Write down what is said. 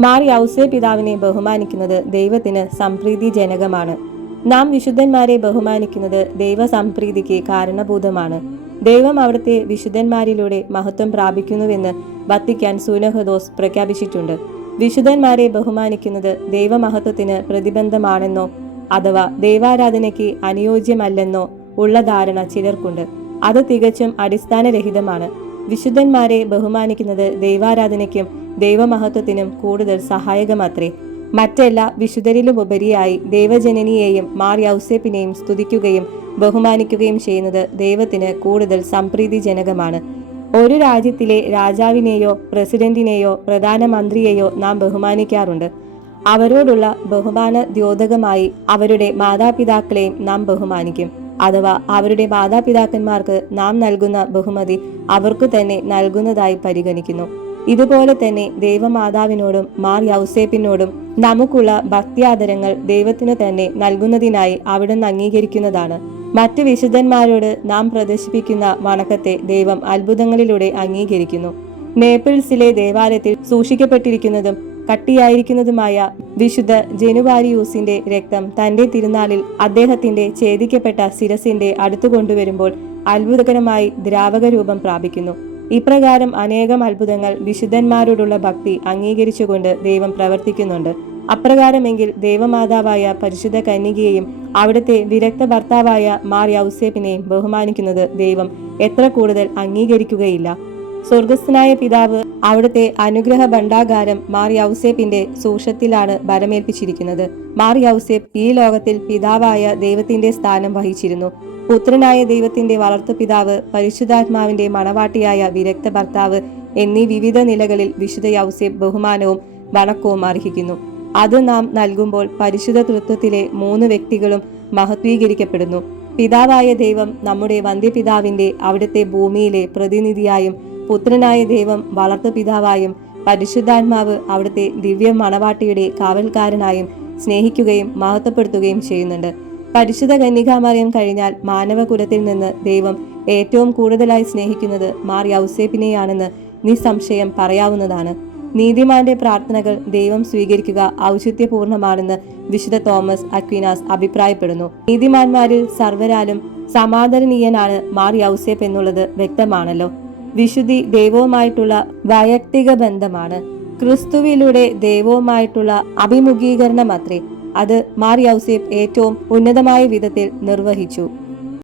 മാർ യൗസേ പിതാവിനെ ബഹുമാനിക്കുന്നത് ദൈവത്തിന് സംപ്രീതിജനകമാണ്. നാം വിശുദ്ധന്മാരെ ബഹുമാനിക്കുന്നത് ദൈവസംപ്രീതിക്ക് കാരണഭൂതമാണ്. ദൈവം അവിടുത്തെ വിശുദ്ധന്മാരിലൂടെ മഹത്വം പ്രാപിക്കുന്നുവെന്ന് വത്തിക്കാൻ സൂനഹദോസ് പ്രഖ്യാപിച്ചിട്ടുണ്ട്. വിശുദ്ധന്മാരെ ബഹുമാനിക്കുന്നത് ദൈവമഹത്വത്തിന് പ്രതിബന്ധമാണെന്നോ അഥവാ ദൈവാരാധനയ്ക്ക് അനുയോജ്യമല്ലെന്നോ ഉള്ള ധാരണ ചിലർക്കുണ്ട്. അത് തികച്ചും അടിസ്ഥാനരഹിതമാണ്. വിശുദ്ധന്മാരെ ബഹുമാനിക്കുന്നത് ദൈവാരാധനയ്ക്കും ദൈവമഹത്വത്തിനും കൂടുതൽ സഹായകമത്രേ. മറ്റെല്ലാ വിശുദ്ധരിലുമുപരിയായി ദൈവജനനിയെയും മാർ യൗസേപ്പിനെയും സ്തുതിക്കുകയും ബഹുമാനിക്കുകയും ചെയ്യുന്നത് ദൈവത്തിന് കൂടുതൽ സംപ്രീതിജനകമാണ്. ഒരു രാജ്യത്തിലെ രാജാവിനെയോ പ്രസിഡന്റിനെയോ പ്രധാനമന്ത്രിയെയോ നാം ബഹുമാനിക്കാറുണ്ട്. അവരോടുള്ള ബഹുമാന ദ്യോതകമായി അവരുടെ മാതാപിതാക്കളെയും നാം ബഹുമാനിക്കും. അഥവാ അവരുടെ മാതാപിതാക്കന്മാർക്ക് നാം നൽകുന്ന ബഹുമതി അവർക്കു തന്നെ നൽകുന്നതായി പരിഗണിക്കുന്നു. ഇതുപോലെ തന്നെ ദൈവമാതാവിനോടും മാർ യൗസേപ്പിനോടും നമുക്കുള്ള ഭക്തിയാദരങ്ങൾ ദൈവത്തിനു തന്നെ നൽകുന്നതിനായി അവിടുന്ന് അംഗീകരിക്കുന്നതാണ്. മറ്റു വിശുദ്ധന്മാരോട് നാം പ്രദർശിപ്പിക്കുന്ന വണക്കത്തെ ദൈവം അത്ഭുതങ്ങളിലൂടെ അംഗീകരിക്കുന്നു. നേപ്പിൾസിലെ ദേവാലയത്തിൽ സൂക്ഷിക്കപ്പെട്ടിരിക്കുന്നതും കട്ടിയായിരിക്കുന്നതുമായ വിശുദ്ധ ജനുവാരിയൂസിന്റെ രക്തം തന്റെ തിരുനാളിൽ അദ്ദേഹത്തിന്റെ ഛേദിക്കപ്പെട്ട ശിരസിന്റെ അടുത്തു കൊണ്ടുവരുമ്പോൾ അത്ഭുതകരമായി ദ്രാവക രൂപം പ്രാപിക്കുന്നു. ഇപ്രകാരം അനേകം അത്ഭുതങ്ങൾ വിശുദ്ധന്മാരോടുള്ള ഭക്തി അംഗീകരിച്ചുകൊണ്ട് ദൈവം പ്രവർത്തിക്കുന്നുണ്ട്. അപ്രകാരമെങ്കിൽ ദൈവമാതാവായ പരിശുദ്ധ കന്യകയെയും അവിടുത്തെ വിരക്ത ഭർത്താവായ മാർ യൗസേപ്പിനെയും ബഹുമാനിക്കുന്നത് ദൈവം എത്ര കൂടുതൽ അംഗീകരിക്കുകയില്ല. സ്വർഗസ്ഥനായ പിതാവ് അവിടുത്തെ അനുഗ്രഹ ഭണ്ഡാകാരം മാർ യൗസേപ്പിന്റെ സൂക്ഷത്തിലാണ് ഭരമേൽപ്പിച്ചിരിക്കുന്നത്. മാർ യൗസേപ്പ് ഈ ലോകത്തിൽ പിതാവായ ദൈവത്തിന്റെ സ്ഥാനം വഹിച്ചിരുന്നു. പുത്രനായ ദൈവത്തിന്റെ വളർത്തു പിതാവ്, പരിശുദ്ധാത്മാവിന്റെ മണവാട്ടിയായ വിരക്ത ഭർത്താവ് എന്നീ വിവിധ നിലകളിൽ വിശുദ്ധ യൗസേപ്പ് ബഹുമാനവും വണക്കവും അർഹിക്കുന്നു. അത് നാം നൽകുമ്പോൾ പരിശുദ്ധ തൃത്വത്തിലെ 3 വ്യക്തികളും മഹത്വീകരിക്കപ്പെടുന്നു. പിതാവായ ദൈവം നമ്മുടെ വന്ധ്യപിതാവിന്റെ അവിടുത്തെ ഭൂമിയിലെ പ്രതിനിധിയായും, പുത്രനായ ദൈവം വളർത്തു പിതാവായും, പരിശുദ്ധാത്മാവ് അവിടുത്തെ ദിവ്യ മണവാട്ടിയുടെ കാവൽക്കാരനായും സ്നേഹിക്കുകയും മഹത്വപ്പെടുത്തുകയും ചെയ്യുന്നുണ്ട്. പരിശുദ്ധ കന്യകാമറിയം കഴിഞ്ഞാൽ മാനവകുലത്തിൽ നിന്ന് ദൈവം ഏറ്റവും കൂടുതലായി സ്നേഹിക്കുന്നത് മാർ യൗസേപ്പിനെയാണെന്ന് നിസ്സംശയം പറയാവുന്നതാണ്. നീതിമാന്റെ പ്രാർത്ഥനകൾ ദൈവം സ്വീകരിക്കുക ഔചിത്യപൂർണമാണെന്ന് വിശുദ്ധ തോമസ് അക്വീനാസ് അഭിപ്രായപ്പെടുന്നു. നീതിമാന്മാരിൽ സർവരാലും സമാദരണീയനാണ് മാർ യൗസേപ്പ് എന്നുള്ളത് വ്യക്തമാണല്ലോ. വിശുദ്ധി ദൈവവുമായിട്ടുള്ള വൈയക്തിക ബന്ധമാണ്. ക്രിസ്തുവിലൂടെ ദൈവവുമായിട്ടുള്ള അഭിമുഖീകരണം അത്രേ. അത് മാർ യൗസേപ്പ് ഏറ്റവും ഉന്നതമായ വിധത്തിൽ നിർവഹിച്ചു.